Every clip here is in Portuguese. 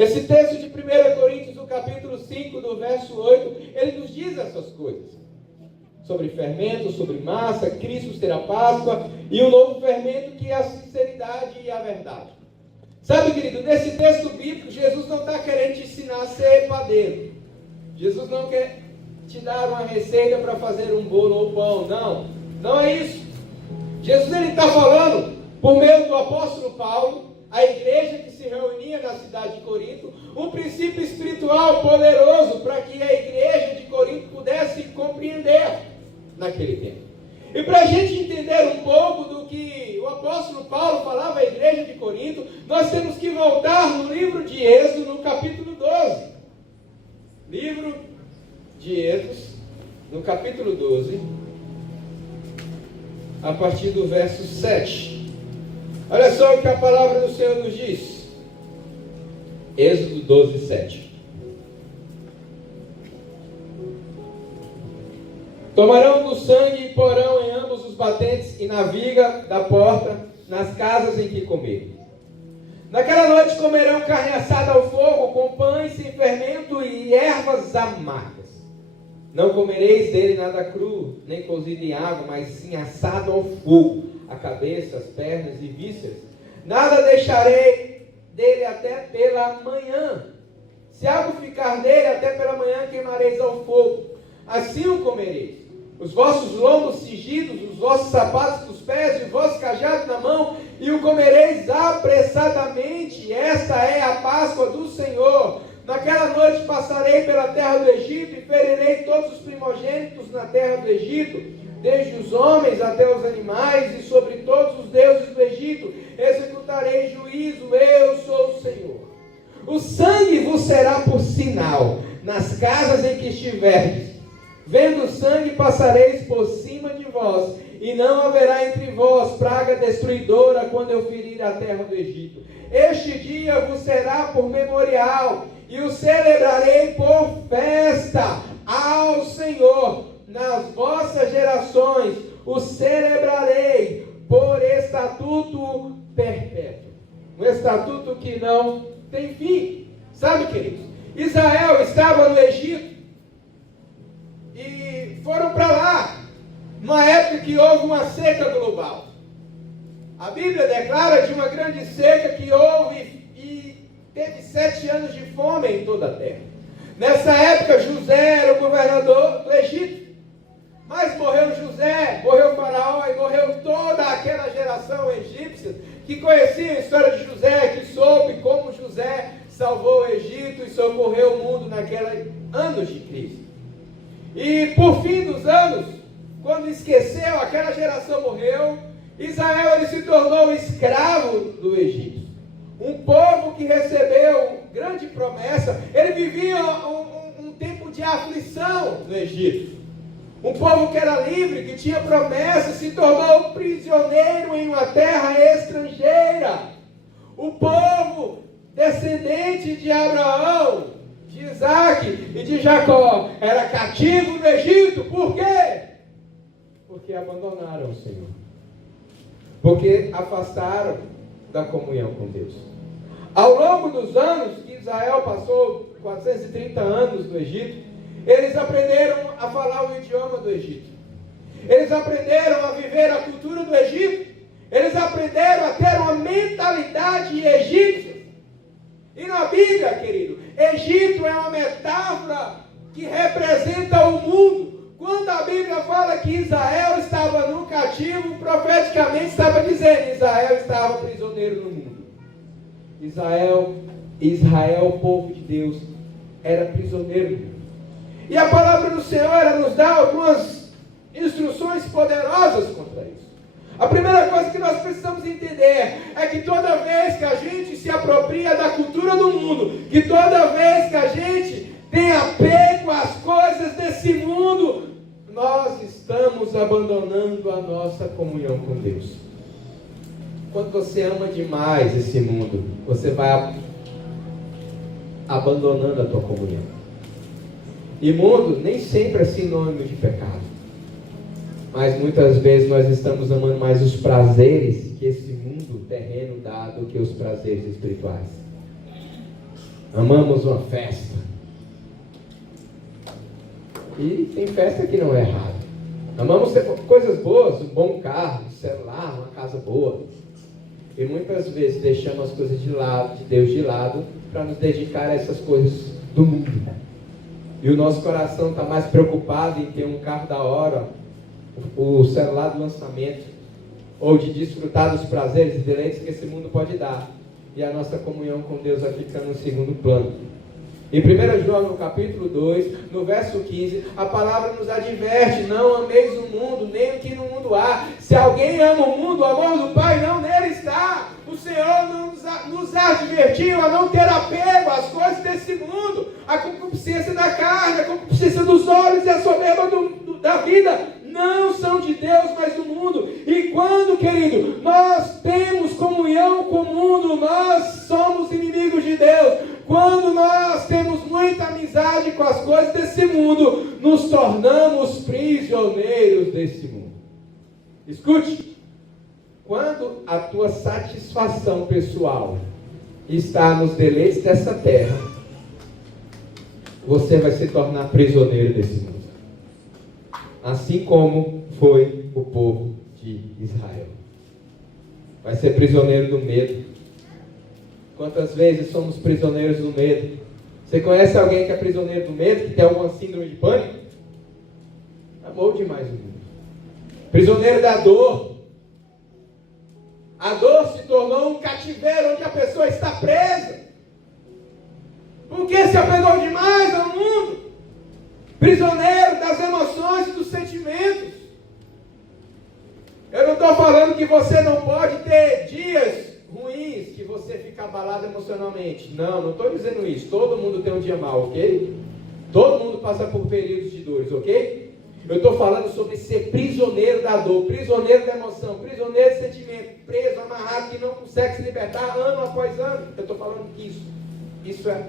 Esse texto de 1 Coríntios, no capítulo 5, do verso 8, ele nos diz essas coisas. Sobre fermento, sobre massa, Cristo será a Páscoa, e o novo fermento que é a sinceridade e a verdade. Sabe, querido, nesse texto bíblico, Jesus não está querendo te ensinar a ser padeiro. Jesus não quer te dar uma receita para fazer um bolo ou pão, não. Não é isso. Jesus está falando, por meio do apóstolo Paulo, a igreja que se reunia na cidade de Corinto, um princípio espiritual poderoso para que a igreja de Corinto pudesse compreender naquele tempo. E para a gente entender um pouco do que o apóstolo Paulo falava à igreja de Corinto, nós temos que voltar no livro de Êxodo, no capítulo 12. Livro de Êxodo, no capítulo 12, a partir do verso 7. Olha só o que a palavra do Senhor nos diz. Êxodo 12, 7. Tomarão do sangue e porão em ambos os batentes e na viga da porta, nas casas em que comerem. Naquela noite comerão carne assada ao fogo, com pães sem fermento e ervas amargas. Não comereis dele nada cru, nem cozido em água, mas sim assado ao fogo, a cabeça, as pernas e vísceras. Nada deixarei dele até pela manhã. Se algo ficar dele, até pela manhã queimareis ao fogo. Assim o comereis. Os vossos lombos cingidos, os vossos sapatos dos pés e os vossos cajados na mão, e o comereis apressadamente. Esta é a Páscoa do Senhor. Naquela noite passarei pela terra do Egito e ferirei todos os primogênitos na terra do Egito, desde os homens até os animais, e sobre todos os deuses do Egito executarei juízo. Eu sou o Senhor. O sangue vos será por sinal nas casas em que estiverdes. Vendo o sangue, passareis por cima de vós, e não haverá entre vós praga destruidora quando eu ferir a terra do Egito. Este dia vos será por memorial, e o celebrarei por festa ao Senhor. Nas vossas gerações o celebrarei por estatuto perpétuo. Um estatuto que não tem fim. Sabe, queridos? Israel estava no Egito. E foram para lá, numa época que houve uma seca global. A Bíblia declara de uma grande seca que houve e teve 7 anos de fome em toda a terra. Nessa época, José era o governador do Egito. Mas morreu José, morreu Faraó e morreu toda aquela geração egípcia que conhecia a história de José, que soube como José salvou o Egito e socorreu o mundo naqueles anos de crise. E por fim dos anos, quando esqueceu, aquela geração morreu, Israel ele se tornou escravo do Egito. Um povo que recebeu grande promessa, ele vivia um tempo de aflição no Egito. Um povo que era livre, que tinha promessa, se tornou prisioneiro em uma terra estrangeira. O povo descendente de Abraão, de Isaac e de Jacó era cativo no Egito. Por quê? Porque abandonaram o Senhor. Porque afastaram da comunhão com Deus. Ao longo dos anos que Israel passou, 430 anos no Egito, eles aprenderam a falar o idioma do Egito. Eles aprenderam a viver a cultura do Egito. Eles aprenderam a ter uma mentalidade egípcia. E na Bíblia, querido, Egito é uma metáfora que representa o mundo. Quando a Bíblia fala que Israel estava no cativo, profeticamente estava dizendo: Israel estava prisioneiro no mundo. Israel, povo de Deus, era prisioneiro no mundo. E a palavra do Senhor ela nos dá algumas instruções poderosas contra isso. A primeira coisa que nós precisamos entender é que toda vez que a gente se apropria da cultura do mundo, que toda vez que a gente tem apego às coisas desse mundo, nós estamos abandonando a nossa comunhão com Deus. Quando você ama demais esse mundo, você vai abandonando a tua comunhão. E mundo nem sempre é sinônimo de pecado. Mas muitas vezes nós estamos amando mais os prazeres que esse mundo terreno dá do que os prazeres espirituais. Amamos uma festa. E tem festa que não é errada. Amamos ter coisas boas, um bom carro, um celular, uma casa boa. E muitas vezes deixamos as coisas de lado, de Deus de lado, para nos dedicar a essas coisas do mundo. E o nosso coração está mais preocupado em ter um carro da hora, o celular do lançamento, ou de desfrutar dos prazeres e deleites que esse mundo pode dar. E a nossa comunhão com Deus vai ficando no segundo plano. Em 1 João, no capítulo 2, no verso 15, a palavra nos adverte: não ameis o mundo, nem o que no mundo há. Se alguém ama o mundo, o amor do Pai não nele está. O Senhor nos advertiu a não ter apego às coisas desse mundo, a concupiscência da carne, a concupiscência dos olhos e a soberba da vida. Não são de Deus, mas do mundo. E quando, querido, nós temos comunhão com o mundo, nós somos inimigos de Deus. Quando nós temos muita amizade com as coisas desse mundo, nos tornamos prisioneiros desse mundo. Escute, quando a tua satisfação pessoal está nos deleites dessa terra, você vai se tornar prisioneiro desse mundo. Assim como foi o povo de Israel. Vai ser prisioneiro do medo. Quantas vezes somos prisioneiros do medo? Você conhece alguém que é prisioneiro do medo, que tem alguma síndrome de pânico? Amou demais o mundo. Prisioneiro da dor. A dor se tornou um cativeiro onde a pessoa está presa. Porque se apegou demais ao mundo. Prisioneiro das emoções e dos sentimentos. Eu não estou falando que você não pode ter dias ruins, que você fica abalado emocionalmente. Não estou dizendo isso. Todo mundo tem um dia mau, ok? Todo mundo passa por períodos de dores, ok? Eu estou falando sobre ser prisioneiro da dor, prisioneiro da emoção, prisioneiro do sentimento, preso, amarrado, que não consegue se libertar ano após ano. Eu estou falando que isso é...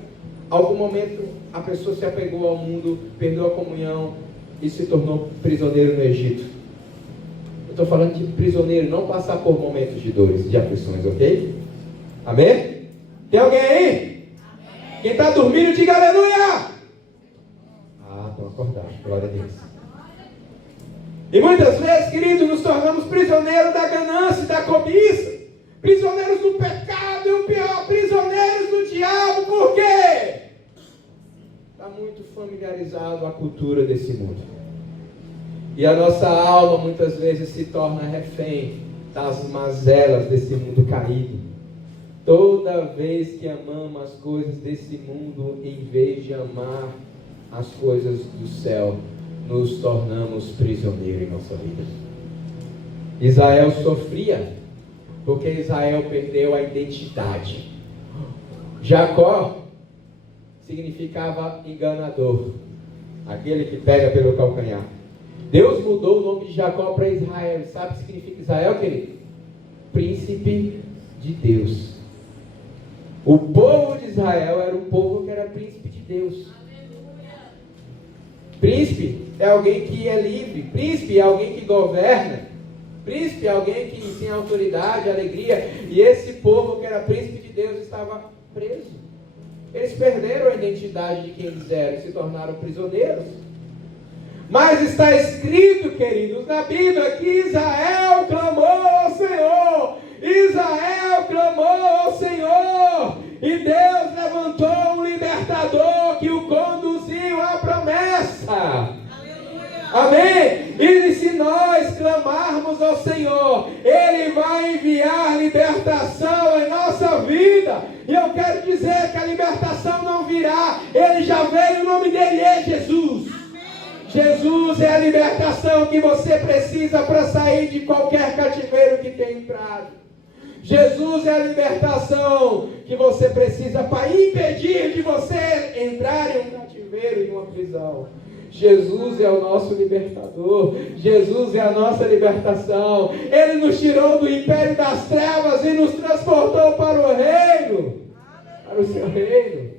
Algum momento a pessoa se apegou ao mundo, perdeu a comunhão e se tornou prisioneiro no Egito. Eu estou falando de prisioneiro, não passar por momentos de dores, de aflições, ok? Amém? Tem alguém aí? Amém. Quem está dormindo, diga aleluia! Ah, estão acordados, glória a Deus. E muitas vezes, querido, nos tornamos prisioneiros da ganância e da cobiça. Prisioneiros do pecado e o pior, prisioneiros do diabo. Por quê? Está muito familiarizado à cultura desse mundo. E a nossa alma muitas vezes se torna refém das mazelas desse mundo caído. Toda vez que amamos as coisas desse mundo, em vez de amar as coisas do céu, nos tornamos prisioneiros em nossa vida. Israel sofria porque Israel perdeu a identidade. Jacó significava enganador, aquele que pega pelo calcanhar. Deus mudou o nome de Jacó para Israel. Sabe o que significa Israel, querido? Príncipe de Deus. O povo de Israel era um povo que era príncipe de Deus. Príncipe é alguém que é livre. Príncipe é alguém que governa. Príncipe é alguém que tem autoridade, alegria. E esse povo que era príncipe de Deus estava preso. Eles perderam a identidade de quem eles eram e se tornaram prisioneiros. Mas está escrito, queridos, na Bíblia que Israel clamou ao Senhor. Israel clamou ao Senhor. E Deus levantou um libertador que o conduziu à promessa. Amém? E se nós clamarmos ao Senhor, Ele vai enviar libertação em nossa vida. E eu quero dizer que a libertação não virá. Ele já veio, o nome dele é Jesus. Amém. Jesus é a libertação que você precisa para sair de qualquer cativeiro que tem entrado. Jesus é a libertação que você precisa para impedir de você entrar em um cativeiro, em uma prisão. Jesus é o nosso libertador. Jesus é a nossa libertação. Ele nos tirou do império das trevas e nos transportou para o reino, para o seu reino.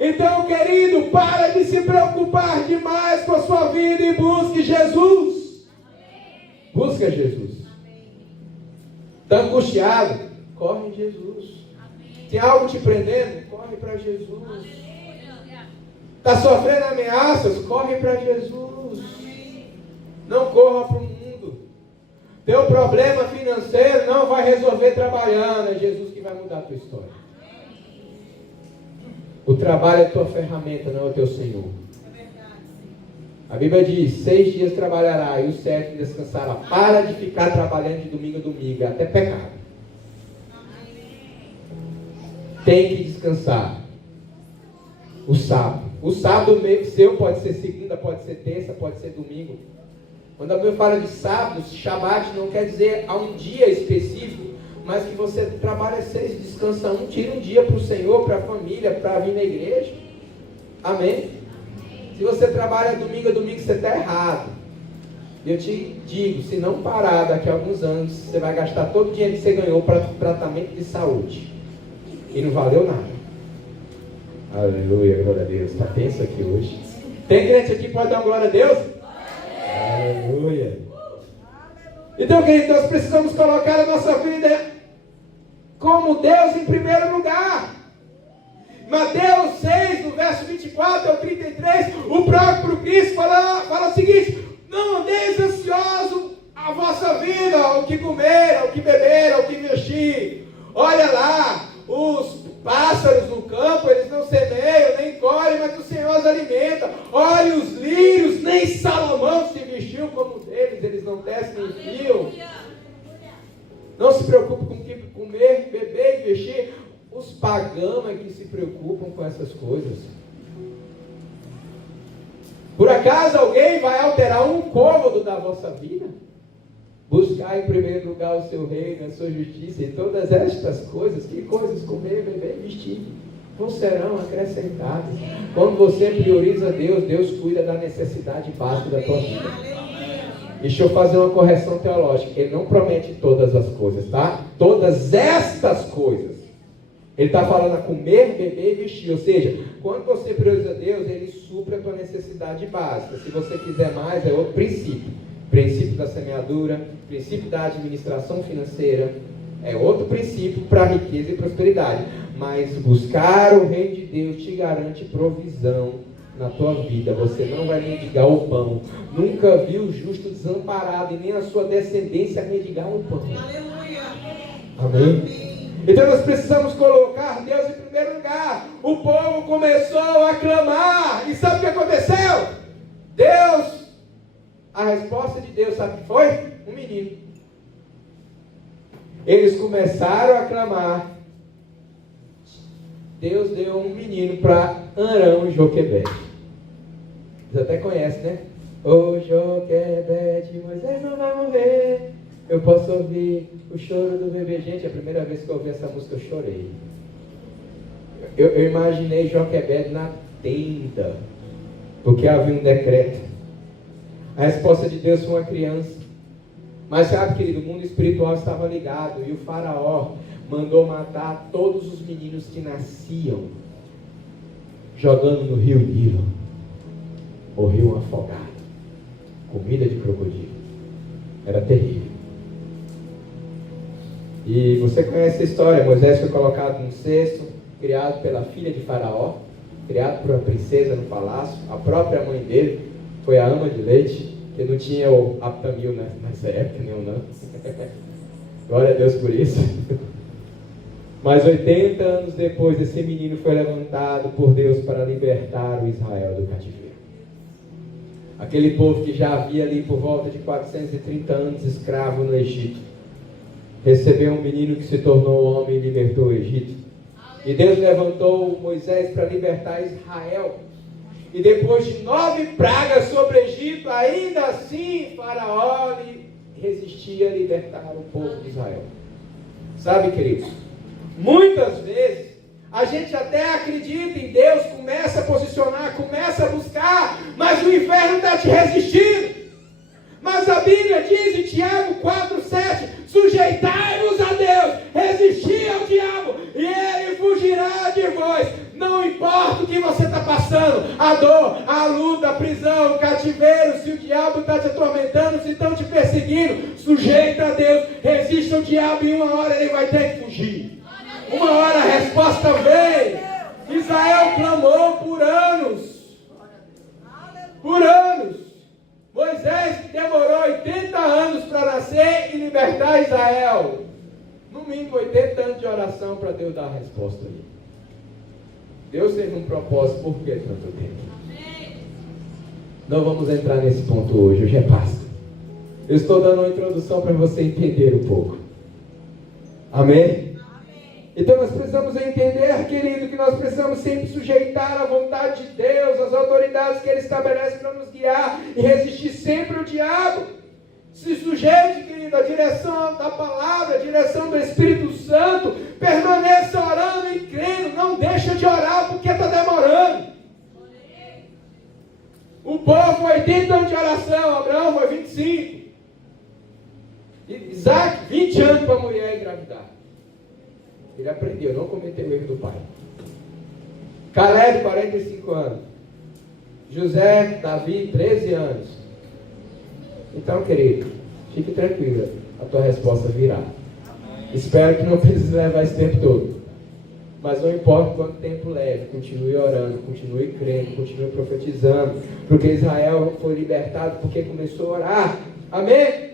Então, querido, para de se preocupar demais com a sua vida e busque Jesus. Busca Jesus. Está angustiado? Corre em Jesus. Tem algo te prendendo? Corre para Jesus. Está sofrendo ameaças? Corre para Jesus. Não corra para o mundo. Teu problema financeiro não vai resolver trabalhando. É Jesus que vai mudar a tua história. O trabalho é tua ferramenta, não é o teu Senhor. A Bíblia diz, 6 dias trabalhará e o 7 descansará. Para de ficar trabalhando de domingo a domingo, é até pecado. Tem que descansar. O sábado. O sábado seu pode ser segunda, pode ser terça, pode ser domingo. Quando a Bíblia fala de sábado, Shabbat não quer dizer a um dia específico, mas que você trabalha 6 e descansa 1, tira um dia para o Senhor, para a família, para vir na igreja. Amém? Se você trabalha domingo a domingo, você está errado. Eu te digo, se não parar daqui a alguns anos, você vai gastar todo o dinheiro que você ganhou para tratamento de saúde. E não valeu nada. Aleluia, glória a Deus. Está tenso aqui hoje. Tem crente aqui que pode dar uma glória a Deus? Aleluia. Então, queridos, nós precisamos colocar a nossa vida como Deus em primeiro lugar. Mateus 6, do verso 24 ao 33, o próprio Cristo fala o seguinte: não andeis ansioso a vossa vida, o que comer, o que beber, o que vestir. Olha lá, os pássaros no campo, eles não semeiam, nem colhem, mas o Senhor os alimenta. Olha os lírios, nem Salomão se vestiu como deles, eles não tecem nem fiam. Não se preocupe com o que comer, beber e vestir. Os pagãos é que se preocupam com essas coisas. Por acaso alguém vai alterar um cômodo da vossa vida? Buscar em primeiro lugar o seu reino, a sua justiça e todas estas coisas, que coisas comer, beber e vestir, não serão acrescentadas. Quando você prioriza Deus, Deus cuida da necessidade básica da tua vida. Deixa eu fazer uma correção teológica. Ele não promete todas as coisas, tá? Todas estas coisas. Ele está falando a comer, beber e vestir. Ou seja, quando você prioriza Deus, Ele supre a tua necessidade básica. Se você quiser mais, é outro princípio. Princípio da semeadura, princípio da administração financeira. É outro princípio para riqueza e prosperidade. Mas buscar o reino de Deus te garante provisão na tua vida. Você não vai mendigar o pão. Nunca viu o justo desamparado e nem a sua descendência mendigar o pão. Aleluia. Amém? Então nós precisamos colocar Deus em primeiro lugar. O povo começou a clamar. E sabe o que aconteceu? Deus, a resposta de Deus, sabe o que foi? Um menino. Eles começaram a clamar. Deus deu um menino para Arão e Joquebede. Vocês até conhecem, né? Ô Joquebede, Moisés não vai morrer. Eu posso ouvir o choro do bebê. Gente, a primeira vez que eu ouvi essa música eu chorei. Eu imaginei Joquebede na tenda, porque havia um decreto. A resposta de Deus foi uma criança. Mas sabe, querido, o mundo espiritual estava ligado. E o faraó mandou matar todos os meninos que nasciam, jogando no rio Nilo. Morriam afogados. Comida de crocodilo. Era terrível. E você conhece a história. Moisés foi colocado num cesto, criado pela filha de Faraó, criado por uma princesa no palácio. A própria mãe dele foi a ama de leite, que não tinha o Aptamil nessa época, nem o não. Glória a Deus por isso. Mas 80 anos depois, esse menino foi levantado por Deus para libertar o Israel do cativeiro. Aquele povo que já havia ali por volta de 430 anos escravo no Egito, recebeu um menino que se tornou homem e libertou o Egito. E Deus levantou Moisés para libertar Israel. E depois de 9 pragas sobre o Egito, ainda assim Faraó resistia a libertar o povo de Israel. Sabe, queridos, muitas vezes a gente até acredita em Deus, começa a posicionar, começa a buscar, mas o inferno está te resistindo. Mas a Bíblia diz em Tiago 4,7: sujeitai-vos a Deus, resisti ao diabo, e ele fugirá de vós. Não importa o que você está passando, a dor, a luta, a prisão, o cativeiro, se o diabo está te atormentando, se estão te perseguindo, sujeita a Deus, resista ao diabo e uma hora ele vai ter que fugir. Uma hora a resposta Israel clamou por anos. Por anos. Moisés demorou 80 anos para nascer e libertar Israel. No mínimo 80 anos de oração para Deus dar a resposta ali. Deus teve um propósito, por que tanto tempo? Não vamos entrar nesse ponto hoje é Páscoa. Eu estou dando uma introdução para você entender um pouco. Amém? Então nós precisamos entender, querido, que nós precisamos sempre sujeitar a vontade de Deus, as autoridades que Ele estabelece para nos guiar e resistir sempre ao diabo. Se sujeite, querido, à direção da palavra, à direção do Espírito Santo. Permaneça orando e crendo. Não deixa de orar porque está demorando. O povo foi 80 anos de oração. Abraão foi 25. Isaac, 20 anos para a mulher engravidar. Ele aprendeu, não cometeu o erro do pai. Caleb, 45 anos. José, Davi, 13 anos. Então, querido, fique tranquila, a tua resposta virá. Espero que não precise levar esse tempo todo. Mas não importa quanto tempo leve, continue orando, continue crendo, continue profetizando. Porque Israel foi libertado porque começou a orar. Amém?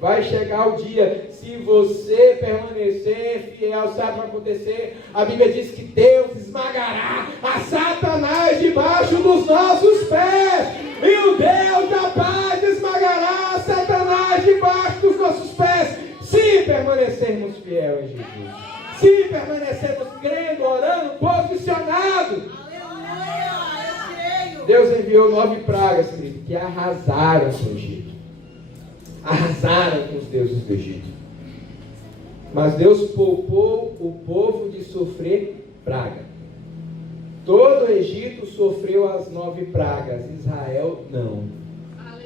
Vai chegar o dia, se você permanecer fiel, sabe o que vai acontecer? A Bíblia diz que Deus esmagará a Satanás debaixo dos nossos pés. E o Deus da paz esmagará a Satanás debaixo dos nossos pés. Se permanecermos fiel em Jesus. Se permanecermos crendo, orando, posicionados. Deus enviou 9 pragas, querido, que arrasaram com o Egito. Arrasaram com os deuses do Egito. Mas Deus poupou o povo de sofrer praga. Todo o Egito sofreu as 9 pragas, Israel não.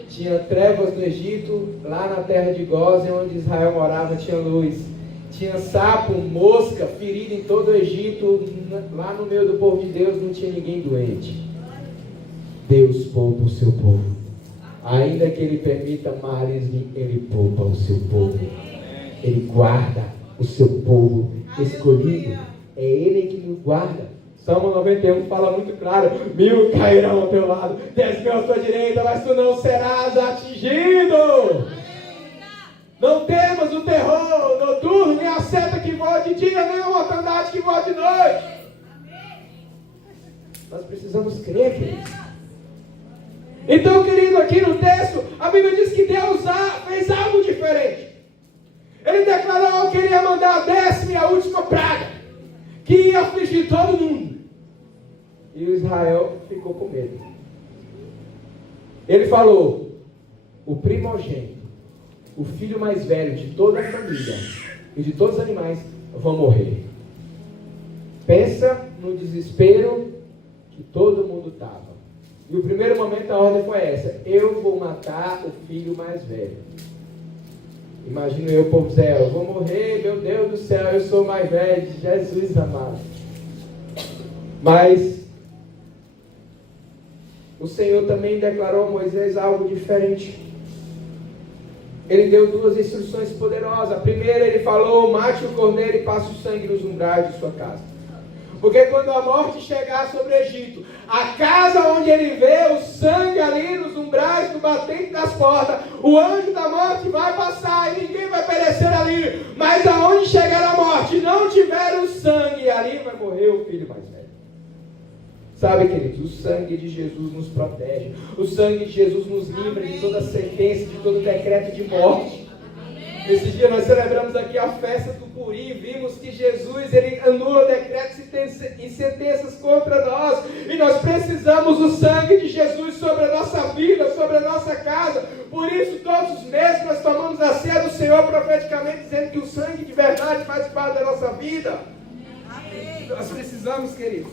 Tinha trevas no Egito, lá na terra de Gósen, onde Israel morava, tinha luz. Tinha sapo, mosca, ferida em todo o Egito, lá no meio do povo de Deus não tinha ninguém doente. Deus poupa o seu povo. Ainda que Ele permita males, Ele poupa o seu povo. Ele guarda o seu povo escolhido. É Ele que nos guarda. Salmo 91 fala muito claro: 1000 cairão ao teu lado, 10.000 à tua direita, mas tu não serás atingido. Não temas o terror noturno, nem a seta que voa de dia, nem a mortandade que voa de noite. Nós precisamos crer, queridos. Então, querido, aqui no texto, a Bíblia diz que Deus fez algo diferente. Ele declarou que Ele ia mandar a 10ª e a última praga, que ia afligir todo mundo. E o Israel ficou com medo. Ele falou: o primogênito, o filho mais velho de toda a família e de todos os animais vão morrer. Pensa no desespero que todo mundo estava. E o primeiro momento a ordem foi essa: eu vou matar o filho mais velho. Imagina eu, povo Zé, eu vou morrer, meu Deus do céu, eu sou mais velho, Jesus amado. Mas o Senhor também declarou a Moisés algo diferente. Ele deu 2 instruções poderosas. A primeira, ele falou: mate o cordeiro e passe o sangue nos umbrais de sua casa. Porque quando a morte chegar sobre o Egito, a casa onde ele vê o sangue ali nos umbrais, no batente das portas, o anjo da morte vai passar e ninguém vai perecer ali. Mas aonde chegar a morte e não tiver o sangue, ali vai morrer o filho mais velho. Sabe, queridos, o sangue de Jesus nos protege. O sangue de Jesus nos livra de toda sentença, de todo decreto de morte. Esse dia nós celebramos aqui a festa do Purim, vimos que Jesus, Ele anula decretos e sentenças contra nós, e nós precisamos do sangue de Jesus sobre a nossa vida, sobre a nossa casa. Por isso, todos os meses nós tomamos a ceia do Senhor profeticamente, dizendo que o sangue de verdade faz parte da nossa vida. Amém. Nós precisamos, queridos,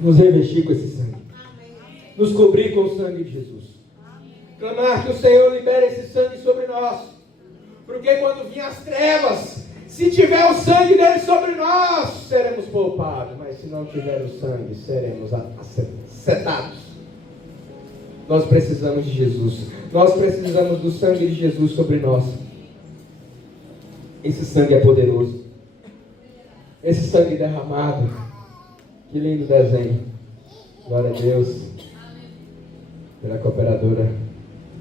nos revestir com esse sangue, nos cobrir com o sangue de Jesus. Clamar que o Senhor libere esse sangue sobre nós. Porque quando vir as trevas, se tiver o sangue dele sobre nós, seremos poupados. Mas se não tiver o sangue, seremos setados. Nós precisamos de Jesus. Nós precisamos do sangue de Jesus sobre nós. Esse sangue é poderoso. esse sangue derramado. Que lindo desenho. Glória a Deus. Pela cooperadora,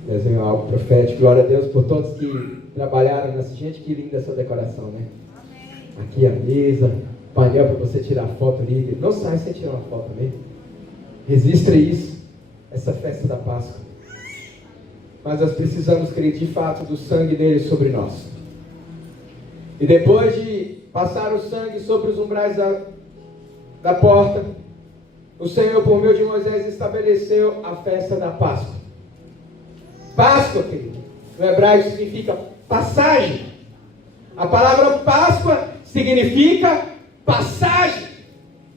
desenho algo profético. Glória a Deus por todos que trabalharam nessa. Gente, que linda essa decoração, né? Aqui a mesa, painel para você tirar foto ali. Não sai sem tirar uma foto ali. Registre isso, essa festa da Páscoa. Mas nós precisamos crer de fato do sangue dele sobre nós. E depois de passar o sangue sobre os umbrais da porta, o Senhor, por meio de Moisés, estabeleceu a festa da Páscoa. Páscoa, querido, no hebraico significa passagem. A palavra Páscoa significa passagem.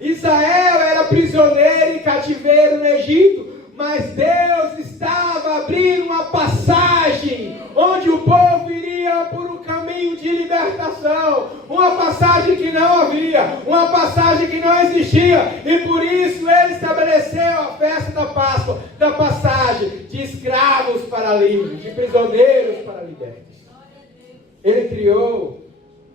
Israel era prisioneiro em cativeiro no Egito, mas Deus estava abrindo uma passagem, onde o povo iria por um caminho de libertação, uma passagem que não havia, uma passagem que não existia, e por isso ele estabeleceu a festa da Páscoa, da passagem de escravos para livres, de prisioneiros para libertos. Ele criou.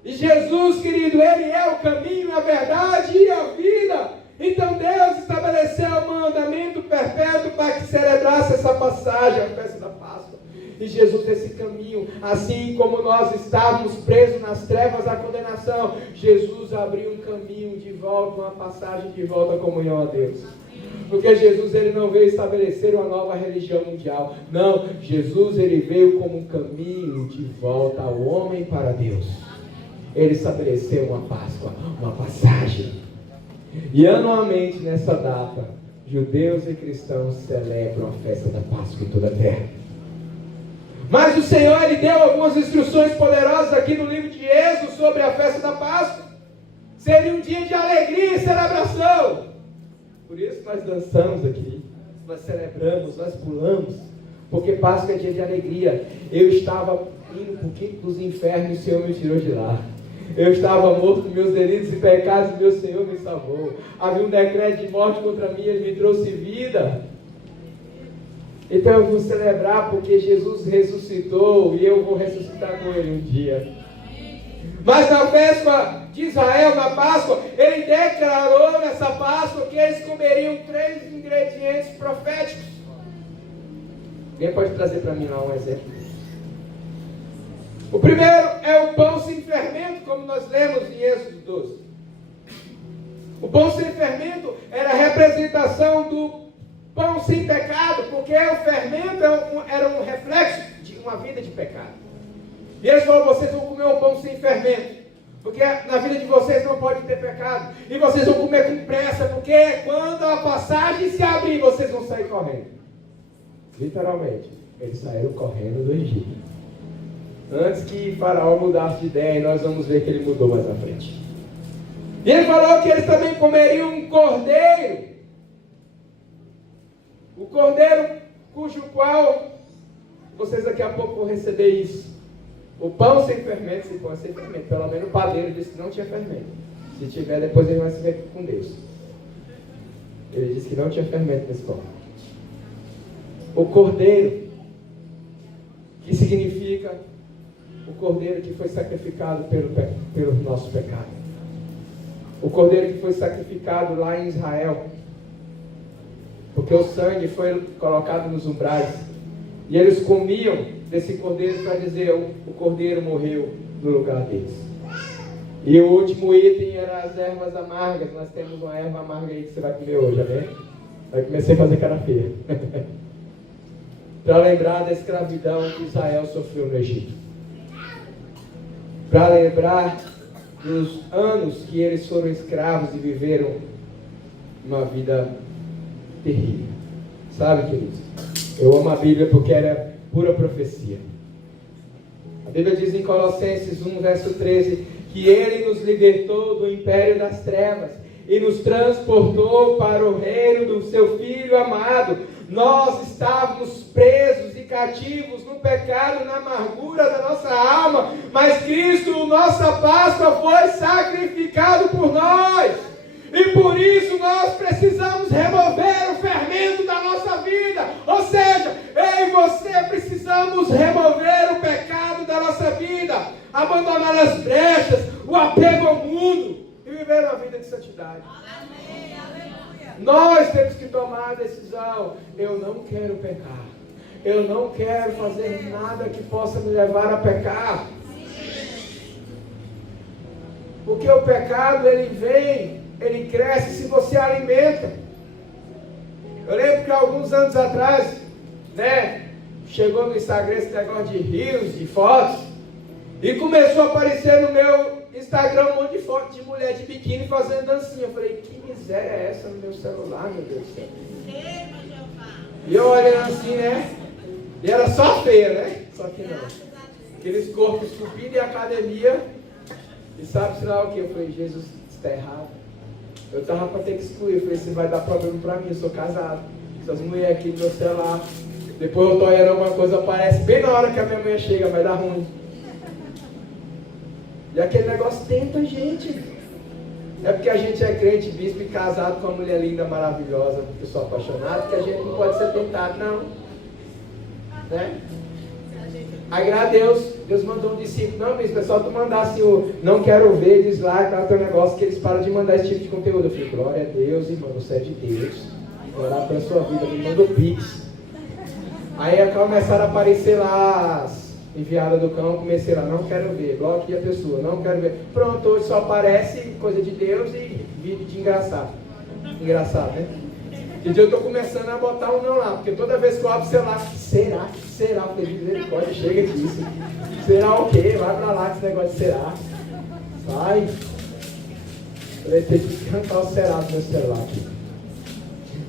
E Jesus, querido, ele é o caminho, a verdade e a vida. Então Deus estabeleceu o mandamento perpétuo para que celebrasse essa passagem, a festa da Páscoa. E Jesus esse caminho, assim como nós estávamos presos nas trevas da condenação, Jesus abriu um caminho de volta, uma passagem de volta à comunhão a Deus. Porque Jesus ele não veio estabelecer uma nova religião mundial. Não, Jesus ele veio como um caminho de volta ao homem para Deus. Ele estabeleceu uma Páscoa, uma passagem. E anualmente nessa data, judeus e cristãos celebram a festa da Páscoa em toda a terra. Mas o Senhor ele deu algumas instruções poderosas aqui no livro de Êxodo sobre a festa da Páscoa. Seria um dia de alegria e celebração. Por isso nós dançamos aqui, nós celebramos, nós pulamos, porque Páscoa é dia de alegria. Eu estava indo para o quinto dos infernos e o Senhor me tirou de lá. Eu estava morto com meus delitos e pecados e meu Senhor me salvou. Havia um decreto de morte contra mim, Ele me trouxe vida. Então eu vou celebrar porque Jesus ressuscitou e eu vou ressuscitar com Ele um dia. Mas na festa de Israel, na Páscoa, Ele declarou nessa Páscoa que eles comeriam 3 ingredientes proféticos. Alguém pode trazer para mim lá um exemplo? O primeiro é o pão sem fermento, como nós lemos em Êxodo 12. O pão sem fermento era a representação do pão sem pecado, porque o fermento era um reflexo de uma vida de pecado. E eles falaram, vocês vão comer um pão sem fermento, porque na vida de vocês não pode ter pecado. E vocês vão comer com pressa, porque quando a passagem se abrir, vocês vão sair correndo. Literalmente, eles saíram correndo do Egito. Antes que Faraó mudasse de ideia, e nós vamos ver que ele mudou mais à frente. E ele falou que eles também comeriam um cordeiro. O cordeiro cujo qual, vocês daqui a pouco vão receber isso. O pão sem fermento, se pão sem fermento. Pelo menos o padeiro disse que não tinha fermento. Se tiver, depois ele vai se ver com Deus. Ele disse que não tinha fermento nesse pão. O cordeiro, que significa o cordeiro que foi sacrificado pelo nosso pecado. O cordeiro que foi sacrificado lá em Israel. Porque o sangue foi colocado nos umbrais. E eles comiam desse cordeiro para dizer, o cordeiro morreu no lugar deles. E o último item era as ervas amargas. Nós temos uma erva amarga aí que você vai comer hoje, amém? Vai começar a fazer cara feia. Para lembrar da escravidão que Israel sofreu no Egito. Para lembrar dos anos que eles foram escravos e viveram uma vida terrível. Sabe, queridos? Eu amo a Bíblia porque era pura profecia. A Bíblia diz em Colossenses 1, verso 13, que Ele nos libertou do império das trevas e nos transportou para o reino do Seu Filho amado. Nós estávamos presos e cativos no pecado, na amargura da nossa alma, mas Cristo, nossa Páscoa, foi sacrificado por nós. E por isso nós precisamos remover o fermento da nossa vida. Ou seja, eu e você precisamos remover o pecado da nossa vida, abandonar as brechas, o apego ao mundo e viver viver uma vida de santidade. Nós temos que tomar a decisão. Eu não quero pecar. Eu não quero fazer nada que possa me levar a pecar. Porque o pecado, ele vem, ele cresce se você alimenta. Eu lembro que alguns anos atrás, chegou no Instagram esse negócio de reels, de fotos, e começou a aparecer no meu Instagram um monte de fotos de mulher de biquíni fazendo dancinha. Eu falei, que miséria é essa no meu celular, meu Deus do céu? E eu olhando assim, e era só feia, só que não. Aqueles corpos esculpidos em academia, e sabe-se lá o que? Eu falei, Jesus, isso está errado. Eu estava para ter que excluir. Eu falei, isso vai dar problema para mim, eu sou casado. Essas mulheres aqui no meu celular, depois eu estou olhando alguma coisa, aparece bem na hora que a minha mãe chega, vai dar ruim. E aquele negócio tenta a gente. É porque a gente é crente, bispo e casado com uma mulher linda, maravilhosa, porque eu sou apaixonado, que a gente não pode ser tentado, não. Aí, graças a Deus, Deus mandou um discípulo. Não, bispo, é só tu mandar assim o não quero ver, dislike, tá, teu negócio, que eles param de mandar esse tipo de conteúdo. Eu falei, glória a Deus, irmão, você é de Deus. Vou orar pela sua vida, me manda o Pix. Aí começaram a aparecer lá as enviadas do cão, comecei lá, não quero ver, bloqueia a pessoa, não quero ver. Pronto, hoje só aparece coisa de Deus e vídeo de engraçado. Engraçado, né? E eu estou começando a botar um não lá, porque toda vez que eu abro o celular, será? Eu falei, misericórdia, chega disso. Será o quê? Vai pra lá com esse negócio de será. Sai. Eu ia ter que cantar o será no meu celular aqui.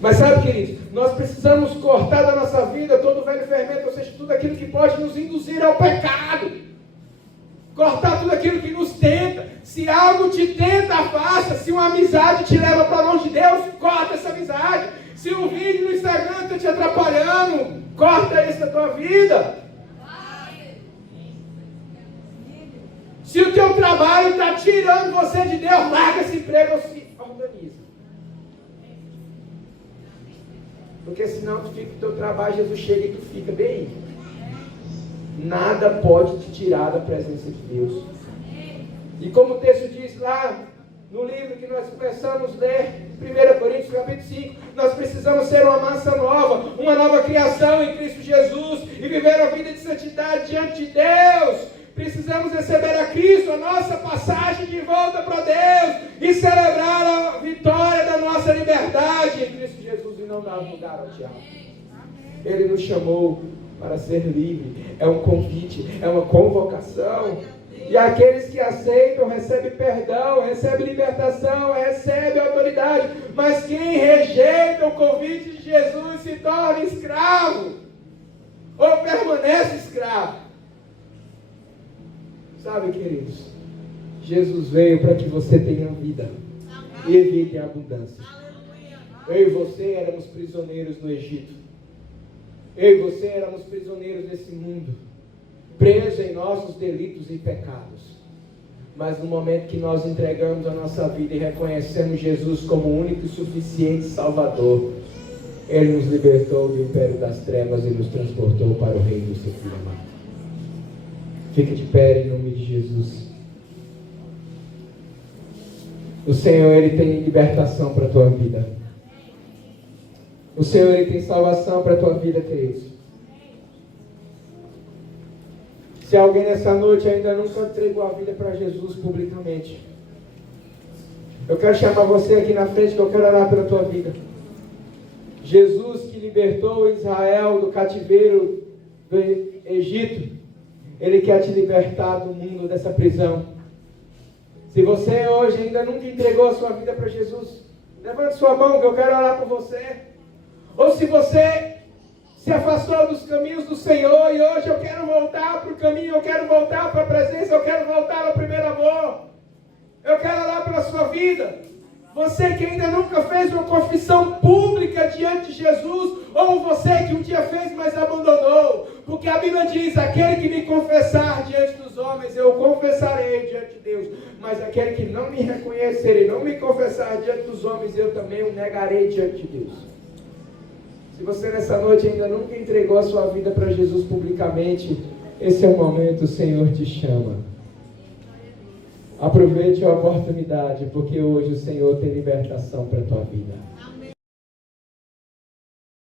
Mas sabe, queridos, nós precisamos cortar da nossa vida todo o velho fermento, ou seja, tudo aquilo que pode nos induzir ao pecado. Cortar tudo aquilo que nos tenta. Se algo te tenta, afasta. Se uma amizade te leva para longe de Deus, corta essa amizade. Se um vídeo no Instagram está te atrapalhando, corta isso da tua vida. Se o teu trabalho está tirando você de Deus, larga esse emprego ou se organiza. Porque senão tu fica no teu trabalho, Jesus chega e tu fica bem. Nada pode te tirar da presença de Deus. E como o texto diz lá no livro que nós começamos a ler, 1 Coríntios capítulo 5, nós precisamos ser uma massa nova, uma nova criação em Cristo Jesus e viver a vida de santidade diante de Deus. Precisamos receber a Cristo, a nossa passagem de volta para Deus e celebrar a vitória da nossa liberdade em Cristo Jesus e não dar lugar ao diabo. Ele nos chamou para ser livre. É um convite, é uma convocação. E aqueles que aceitam recebem perdão, recebem libertação, recebem autoridade. Mas quem rejeita o convite de Jesus se torna escravo ou permanece escravo. Sabe, queridos, Jesus veio para que você tenha vida e evite a abundância. Eu e você éramos prisioneiros no Egito. Eu e você éramos prisioneiros desse mundo, presos em nossos delitos e pecados. Mas no momento que nós entregamos a nossa vida e reconhecemos Jesus como o único e suficiente Salvador, Ele nos libertou do império das trevas e nos transportou para o reino do seu Filho amado. Fique de pé em nome de Jesus. O Senhor, Ele tem libertação para a tua vida. O Senhor, Ele tem salvação para a tua vida, queridos. Se alguém nessa noite ainda nunca entregou a vida para Jesus publicamente, eu quero chamar você aqui na frente, que eu quero orar pela tua vida. Jesus que libertou Israel do cativeiro do Egito, Ele quer te libertar do mundo, dessa prisão. Se você hoje ainda nunca entregou a sua vida para Jesus, levante sua mão que eu quero orar por você. Ou se você se afastou dos caminhos do Senhor e hoje eu quero voltar para o caminho, eu quero voltar para a presença, eu quero voltar ao primeiro amor. Eu quero orar pela sua vida. Você que ainda nunca fez uma confissão pública diante de Jesus, ou você que um dia fez, mas abandonou. Porque a Bíblia diz, aquele que me confessar diante dos homens, eu confessarei diante de Deus. Mas aquele que não me reconhecer e não me confessar diante dos homens, eu também o negarei diante de Deus. Se você nessa noite ainda nunca entregou a sua vida para Jesus publicamente, esse é o momento, o Senhor te chama. Aproveite a oportunidade, porque hoje o Senhor tem libertação para a tua vida. Amém.